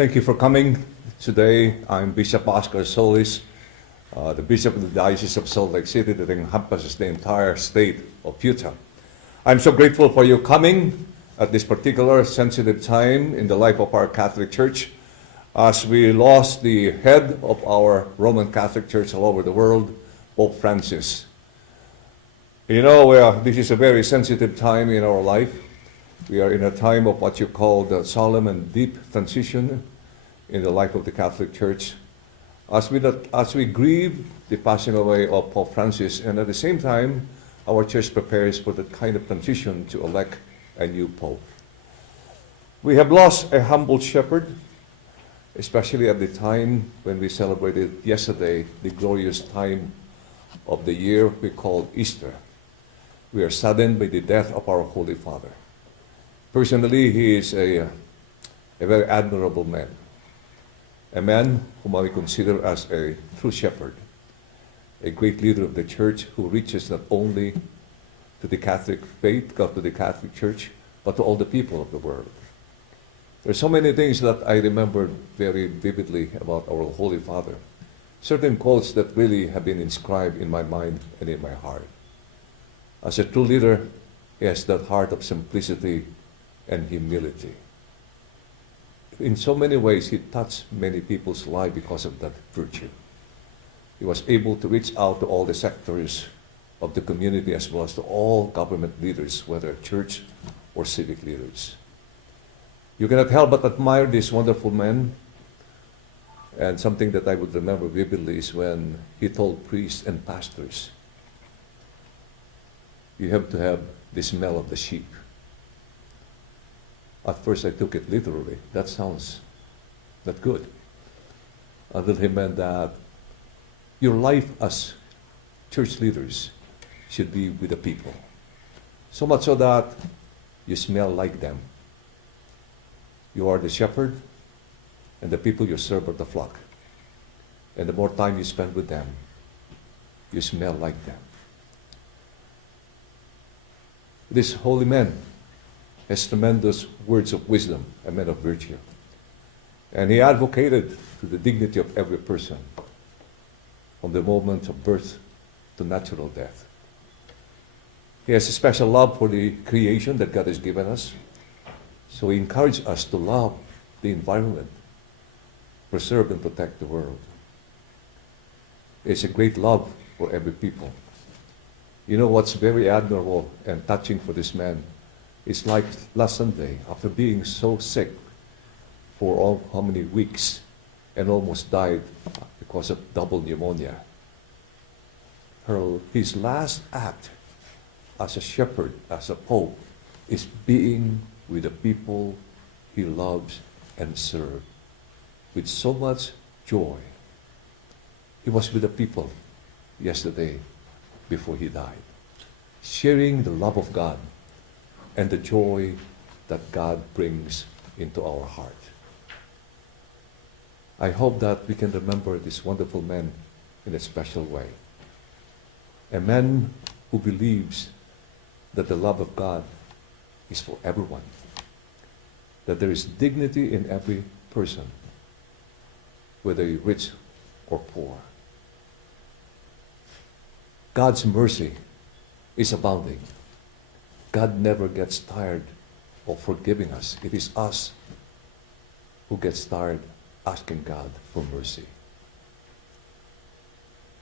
Thank you for coming today. I'm Bishop Oscar Solis, the Bishop of the Diocese of Salt Lake City that encompasses the entire state of Utah. I'm so grateful for you coming at this particular sensitive time in the life of our Catholic Church as we lost the head of our Roman Catholic Church all over the world, Pope Francis. You know, this is a very sensitive time in our life. We are in a time of what you call the solemn and deep transition in the life of the Catholic Church as we grieve the passing away of Pope Francis, and at the same time, our church prepares for that kind of transition to elect a new Pope. We have lost a humble shepherd, especially at the time when we celebrated yesterday the glorious time of the year we call Easter. We are saddened by the death of our Holy Father. Personally, he is a very admirable man, a man whom I consider as a true shepherd, a great leader of the church who reaches not only to the Catholic faith, God to the Catholic Church, but to all the people of the world. There are so many things that I remember very vividly about our Holy Father, certain quotes that really have been inscribed in my mind and in my heart. As a true leader, he has that heart of simplicity and humility. In so many ways, he touched many people's lives because of that virtue. He was able to reach out to all the sectors of the community as well as to all government leaders, whether church or civic leaders. You cannot help but admire this wonderful man. And something that I would remember vividly is when he told priests and pastors, you have to have the smell of the sheep. At first I took it literally. That sounds not good. Until he meant that your life as church leaders should be with the people. So much so that you smell like them. You are the shepherd, and the people you serve are the flock. And the more time you spend with them, you smell like them. This holy man has tremendous words of wisdom, a man of virtue. And he advocated to the dignity of every person from the moment of birth to natural death. He has a special love for the creation that God has given us. So he encouraged us to love the environment, preserve and protect the world. It's a great love for every people. You know what's very admirable and touching for this man? It's like last Sunday, after being so sick for how many weeks and almost died because of double pneumonia. His last act as a shepherd, as a pope, is being with the people he loves and serves with so much joy. He was with the people yesterday before he died, sharing the love of God and the joy that God brings into our heart. I hope that we can remember this wonderful man in a special way. A man who believes that the love of God is for everyone, that there is dignity in every person, whether you're rich or poor. God's mercy is abounding. God never gets tired of forgiving us. It is us who gets tired asking God for mercy.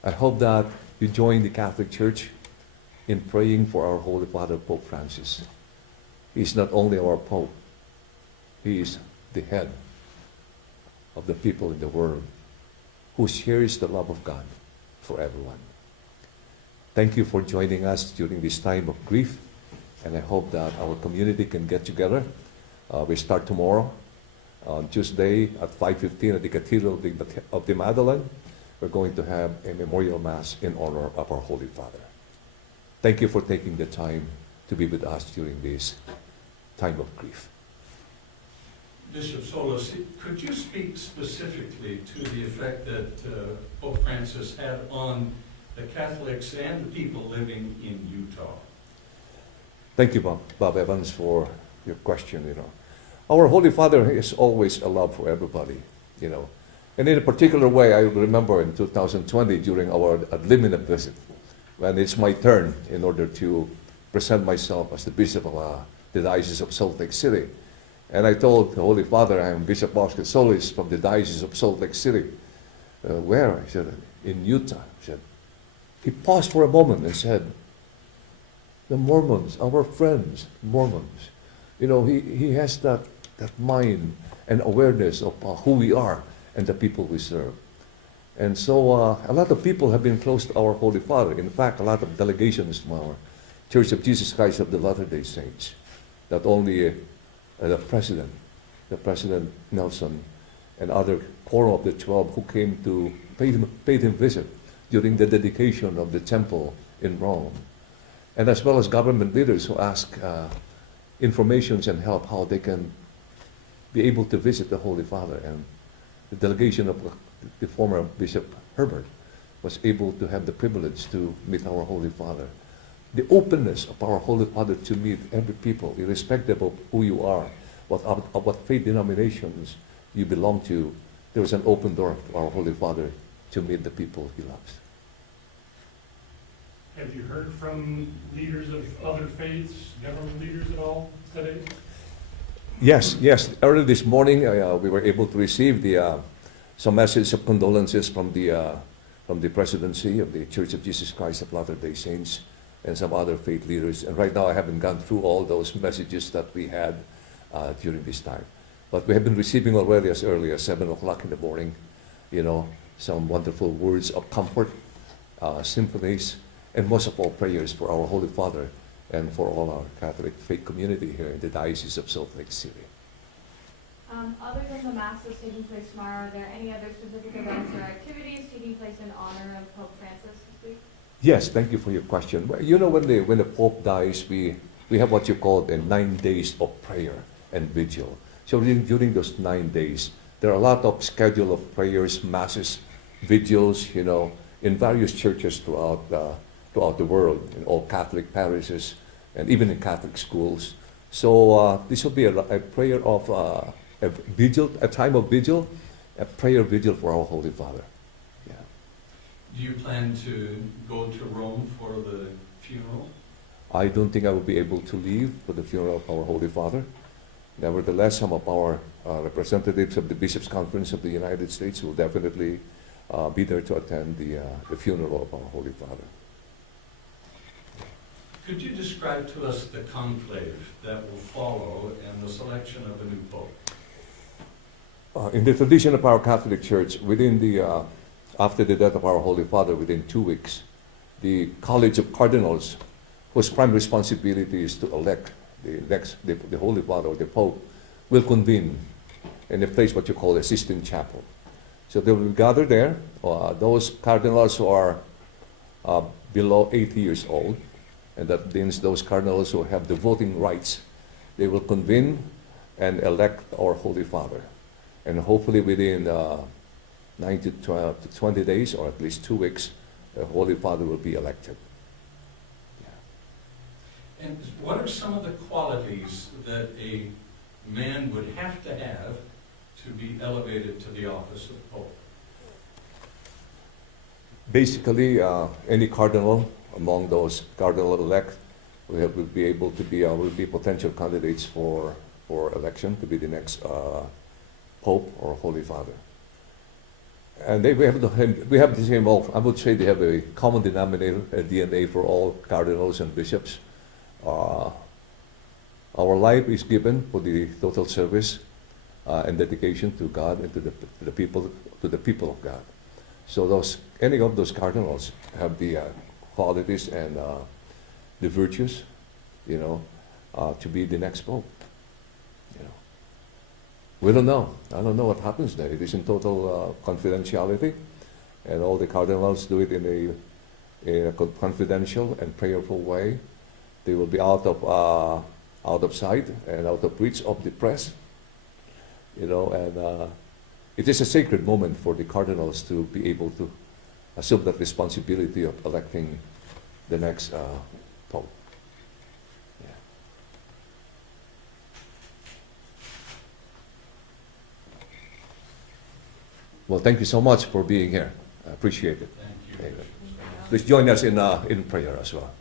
I hope that you join the Catholic Church in praying for our Holy Father, Pope Francis. He is not only our Pope, he is the head of the people in the world who shares the love of God for everyone. Thank you for joining us during this time of grief. And I hope that our community can get together. We start tomorrow, on Tuesday at 5:15 at the Cathedral of the Magdalene. We're going to have a memorial mass in honor of our Holy Father. Thank you for taking the time to be with us during this time of grief. Bishop Solis, could you speak specifically to the effect that Pope Francis had on the Catholics and the people living in Utah? Thank you, Bob Evans, for your question. Our Holy Father is always a love for everybody, you know. And in a particular way, I remember in 2020 during our ad limina visit, when it's my turn in order to present myself as the Bishop of the Diocese of Salt Lake City. And I told the Holy Father, I am Bishop Oscar Solis from the Diocese of Salt Lake City. Where? I said, in Utah. He said, he paused for a moment and said, the Mormons, our friends, Mormons. You know, he has that mind and awareness of who we are and the people we serve. And so a lot of people have been close to our Holy Father. In fact, a lot of delegations from our Church of Jesus Christ of the Latter-day Saints. Not only the President Nelson, and other quorum of the 12 who came to paid him visit during the dedication of the temple in Rome. And as well as government leaders who ask informations and help how they can be able to visit the Holy Father. And the delegation of the former Bishop Herbert was able to have the privilege to meet our Holy Father. The openness of our Holy Father to meet every people, irrespective of who you are, what faith denominations you belong to, there is an open door to our Holy Father to meet the people he loves. Have you heard from leaders of other faiths, government leaders at all today? Yes. Early this morning, we were able to receive some message of condolences from the presidency of the Church of Jesus Christ of Latter-day Saints and some other faith leaders. And right now, I haven't gone through all those messages that we had during this time. But we have been receiving already as early as 7 o'clock in the morning, you know, some wonderful words of comfort, symphonies, and most of all, prayers for our Holy Father and for all our Catholic faith community here in the Diocese of Salt Lake City. Other than the Masses taking place tomorrow, are there any other specific events or activities taking place in honor of Pope Francis this week? Yes, thank you for your question. Well, you know, when the Pope dies, we have what you call the 9 days of prayer and vigil. So during those 9 days, there are a lot of schedule of prayers, masses, vigils, you know, in various churches throughout the world, in all Catholic parishes, and even in Catholic schools. So this will be a prayer of a vigil, a time of vigil, a prayer vigil for our Holy Father. Yeah. Do you plan to go to Rome for the funeral? I don't think I will be able to leave for the funeral of our Holy Father. Nevertheless, some of our representatives of the Bishops' Conference of the United States will definitely be there to attend the funeral of our Holy Father. Could you describe to us the conclave that will follow and the selection of a new pope? In the tradition of our Catholic Church, after the death of our Holy Father, within 2 weeks, the College of Cardinals, whose prime responsibility is to elect the Holy Father or the Pope, will convene in a place what you call a Sistine Chapel. So they will gather there. Those cardinals who are below 80 years old, and that means those cardinals who have the voting rights, they will convene and elect our Holy Father. And hopefully within 9 to 20 days, or at least 2 weeks, the Holy Father will be elected. Yeah. And what are some of the qualities that a man would have to be elevated to the office of Pope? Basically, any cardinal among those cardinal elect will be able to be will be potential candidates for election to be the next Pope or Holy Father. And we have the same. I would say they have a common denominator, a DNA for all cardinals and bishops. Our life is given for the total service and dedication to God and to the people of God. So any of those cardinals have the qualities and the virtues, you know, to be the next Pope. You know, we don't know. I don't know what happens there. It is in total confidentiality, and all the cardinals do it in a confidential and prayerful way. They will be out of sight and out of reach of the press, you know, and it is a sacred moment for the cardinals to be able to assume that responsibility of electing the next Pope. Yeah. Well, thank you so much for being here. I appreciate it. Thank you, Amen. Bishop. Please join us in prayer as well.